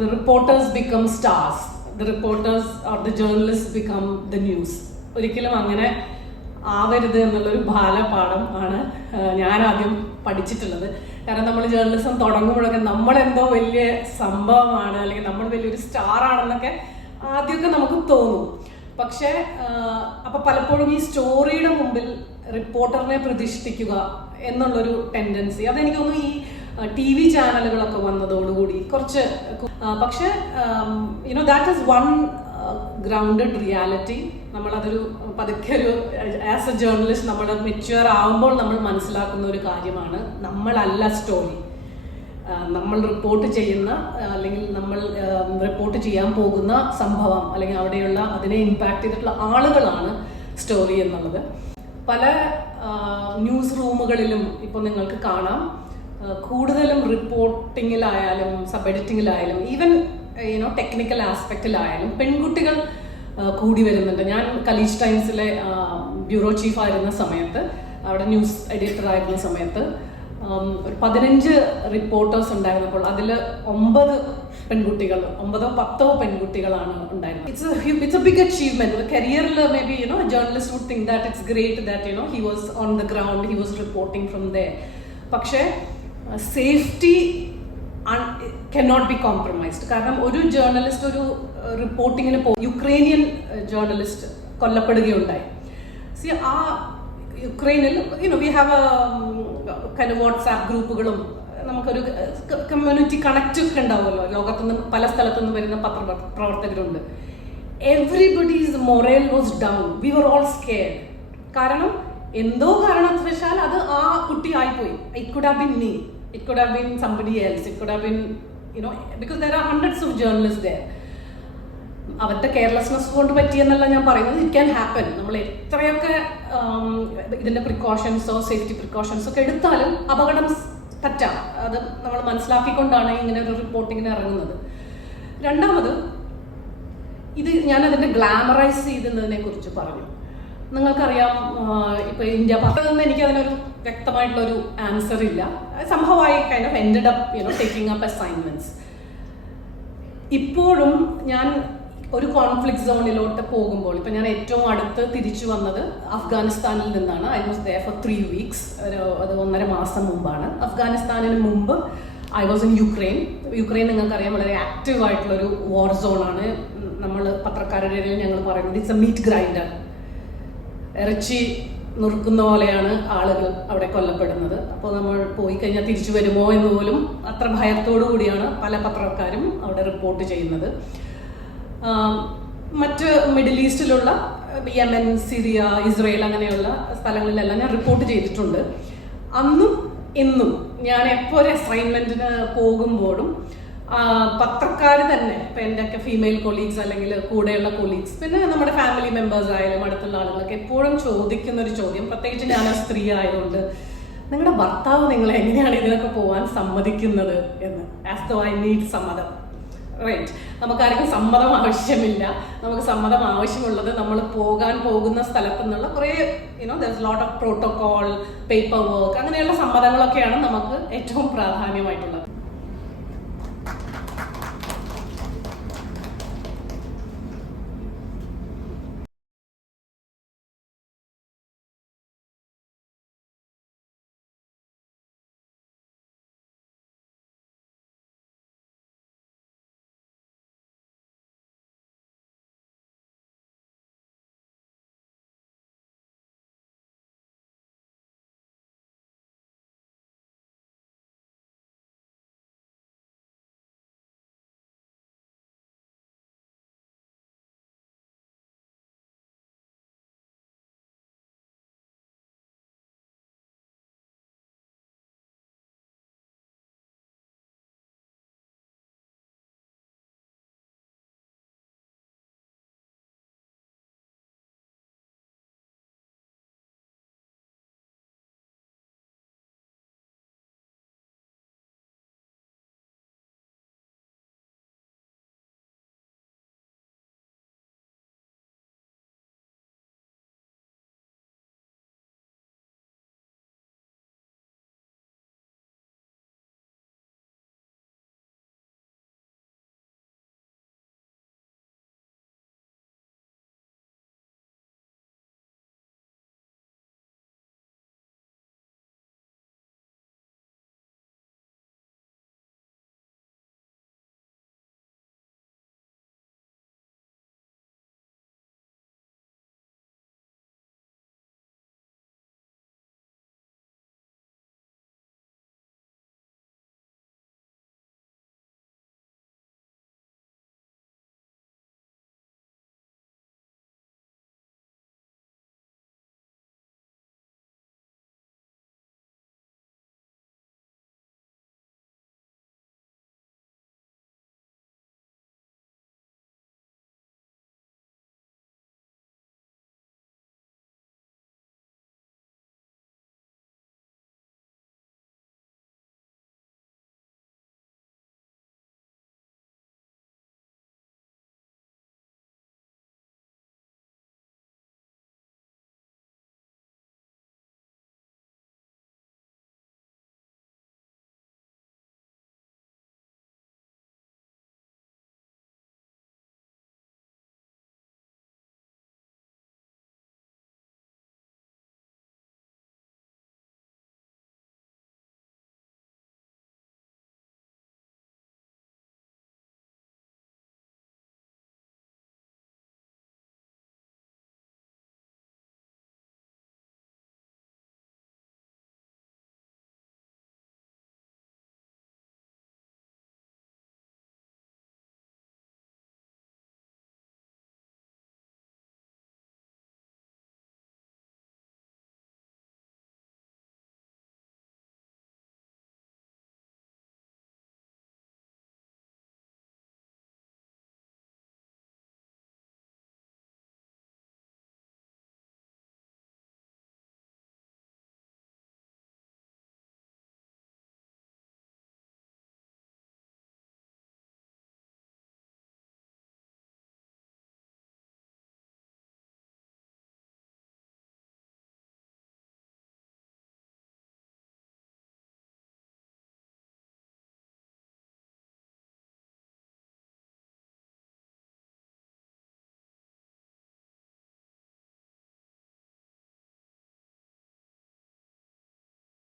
the reporters become stars, the reporters or the journalists become the news. ഒരിക്കലും അങ്ങനെ ആവരുത് എന്നുള്ളൊരു ബാലപാഠം ആണ് ഞാൻ ആദ്യം പഠിച്ചിട്ടുള്ളത്. കാരണം നമ്മൾ ജേർണലിസം തുടങ്ങുമ്പോഴൊക്കെ നമ്മളെന്തോ വലിയ സംഭവമാണ് അല്ലെങ്കിൽ നമ്മൾ വലിയൊരു സ്റ്റാർ ആണെന്നൊക്കെ ആദ്യമൊക്കെ നമുക്ക് തോന്നും. പക്ഷേ അപ്പം പലപ്പോഴും ഈ സ്റ്റോറിയുടെ മുമ്പിൽ റിപ്പോർട്ടറിനെ പ്രതിഷ്ഠിക്കുക എന്നുള്ളൊരു ടെൻഡൻസി അതെനിക്ക് തോന്നുന്നു ഈ TV ചാനലുകളൊക്കെ വന്നതോടുകൂടി കുറച്ച്. പക്ഷേ that is one grounded reality. നമ്മളതൊരു പതുക്കെ ഒരു ആസ് എ ജേർണലിസ്റ്റ് നമ്മൾ മെച്യൂർ ആവുമ്പോൾ നമ്മൾ മനസ്സിലാക്കുന്ന ഒരു കാര്യമാണ്, നമ്മളല്ല സ്റ്റോറി. നമ്മൾ റിപ്പോർട്ട് ചെയ്യുന്ന അല്ലെങ്കിൽ നമ്മൾ റിപ്പോർട്ട് ചെയ്യാൻ പോകുന്ന സംഭവം അല്ലെങ്കിൽ അവിടെയുള്ള അതിനെ ഇമ്പാക്ട് ചെയ്തിട്ടുള്ള ആളുകളാണ് സ്റ്റോറി എന്നുള്ളത്. പല ന്യൂസ് റൂമുകളിലും ഇപ്പോൾ നിങ്ങൾക്ക് കാണാം, കൂടുതലും റിപ്പോർട്ടിങ്ങിലായാലും സബ് എഡിറ്റിങ്ങിലായാലും ഈവൻ ടെക്നിക്കൽ ആസ്പെക്റ്റിലായാലും പെൺകുട്ടികൾ കൂടി വരുന്നുണ്ട്. ഞാൻ കലീജ് ടൈംസിലെ ബ്യൂറോ ചീഫ് ആയിരുന്ന സമയത്ത്, അവിടെ ന്യൂസ് എഡിറ്റർ ആയിരുന്ന സമയത്ത് ഒരു 15 റിപ്പോർട്ടേഴ്സ് ഉണ്ടായിരുന്നപ്പോൾ അതിൽ 9 പെൺകുട്ടികൾ, 9 or 10 പെൺകുട്ടികളാണ് ഉണ്ടായിരുന്നത്. It's a big achievement. കരിയറിൽ may be journalist would think that it's great that he was on the ground, he was reporting from there. പക്ഷേ സേഫ്റ്റി cannot be compromised. കാരണം ഒരു ജേർണലിസ്റ്റ് ഒരു റിപ്പോർട്ടിങ്ങിന് യുക്രൈനിയൻ ജേർണലിസ്റ്റ് കൊല്ലപ്പെടുകയുണ്ടായി. ആ യുക്രൈനിൽ we have kind of WhatsApp ഗ്രൂപ്പുകളും നമുക്കൊരു community connect ഒക്കെ ഉണ്ടാവുമല്ലോ. ലോകത്തുനിന്ന് പല സ്ഥലത്തുനിന്ന് വരുന്ന പത്രപ്രവർത്തകരുണ്ട്. Everybody's morale was down. We were all scared. കാരണം എന്തോ കാരണവശാൽ അത് ആ കുട്ടി ആയിപ്പോയി. It could have been me, it could have been somebody else, it could have been because there are hundreds of journalists there. അവരുടെ കെയർലെസ്നെസ് കൊണ്ട് പറ്റിയെന്നല്ല ഞാൻ പറയുന്നത്, ഇറ്റ് ക്യാൻ ഹാപ്പൻ. നമ്മൾ എത്രയൊക്കെ ഇതിന്റെ പ്രിക്കോഷൻസോ സേഫ്റ്റി പ്രിക്കോഷൻസോ ഒക്കെ എടുത്താലും അപകടം പറ്റാം. അത് നമ്മൾ മനസ്സിലാക്കിക്കൊണ്ടാണ് ഇങ്ങനെ ഒരു റിപ്പോർട്ടിങ്ങിന് ഇറങ്ങുന്നത്. രണ്ടാമത്, ഇത് ഞാൻ അതിന്റെ ഗ്ലാമറൈസ് ചെയ്തതിനെ കുറിച്ച് പറഞ്ഞു. നിങ്ങൾക്കറിയാം, ഇപ്പൊ ഇന്ത്യ പാകിസ്ഥാനിൽ എനിക്ക് അതിനൊരു വ്യക്തമായിട്ടുള്ളൊരു ആൻസർ ഇല്ല. സംഭവമായി kind of ended up taking up assignments. ഇപ്പോഴും ഞാൻ ഒരു കോൺഫ്ലിക്റ്റ് സോണിലോട്ട് പോകുമ്പോൾ, ഇപ്പൊ ഞാൻ ഏറ്റവും അടുത്ത് തിരിച്ചു വന്നത് അഫ്ഗാനിസ്ഥാനിൽ നിന്നാണ്. I was there for 3 weeks. അത് 1.5 മാസം മുമ്പാണ്. അഫ്ഗാനിസ്ഥാനിന് മുമ്പ് I was in Ukraine. Ukraine നിങ്ങൾക്കറിയാം വളരെ ആക്റ്റീവ് ആയിട്ടുള്ളൊരു വാർ സോണാണ്. നമ്മൾ പത്രക്കാരുടെ ഇടയിൽ ഞങ്ങൾ പറയുന്നത് ഇറ്റ്സ് എ മീറ്റ് ഗ്രൈൻഡർ. ഇറച്ചി നുറുക്കുന്ന പോലെയാണ് ആളുകൾ അവിടെ കൊല്ലപ്പെടുന്നത്. അപ്പോൾ നമ്മൾ പോയി കഴിഞ്ഞാൽ തിരിച്ചു വരുമോ എന്ന് പോലും അത്ര ഭയത്തോടു കൂടിയാണ് പല പത്രക്കാരും അവിടെ റിപ്പോർട്ട് ചെയ്യുന്നത്. മറ്റ് മിഡിൽ ഈസ്റ്റിലുള്ള യമൻ, സിറിയ, ഇസ്രയേൽ അങ്ങനെയുള്ള സ്ഥലങ്ങളിലെല്ലാം ഞാൻ റിപ്പോർട്ട് ചെയ്തിട്ടുണ്ട്. അന്നും ഇന്നും ഞാൻ എപ്പോൾ ഒരു അസൈൻമെന്റിന് പോകുമ്പോഴും പത്രക്കാർ തന്നെ, ഇപ്പം എൻ്റെയൊക്കെ ഫീമെയിൽ കൊളീഗ്സ് അല്ലെങ്കിൽ കൂടെയുള്ള കൊളീഗ്സ്, പിന്നെ നമ്മുടെ ഫാമിലി മെമ്പേഴ്സ് ആയാലും അടുത്തുള്ള ആളുകളൊക്കെ എപ്പോഴും ചോദിക്കുന്ന ഒരു ചോദ്യം, പ്രത്യേകിച്ച് ഞാൻ സ്ത്രീ ആയതുകൊണ്ട്, നിങ്ങളുടെ ഭർത്താവ് നിങ്ങളെ എങ്ങനെയാണ് ഇതിനൊക്കെ പോകാൻ സമ്മതിക്കുന്നത് എന്ന്. ആസ് ദോ ഐ നീഡ് സമ്മതം. റൈറ്റ്, നമുക്കാർക്കും സമ്മതം ആവശ്യമില്ല. നമുക്ക് സമ്മതം ആവശ്യമുള്ളത് നമ്മൾ പോകാൻ പോകുന്ന സ്ഥലത്തു നിന്നുള്ള കുറേ there's lot of protocol, paper work, അങ്ങനെയുള്ള സമ്മതങ്ങളൊക്കെയാണ് നമുക്ക് ഏറ്റവും പ്രാധാന്യമായിട്ടുള്ളത്.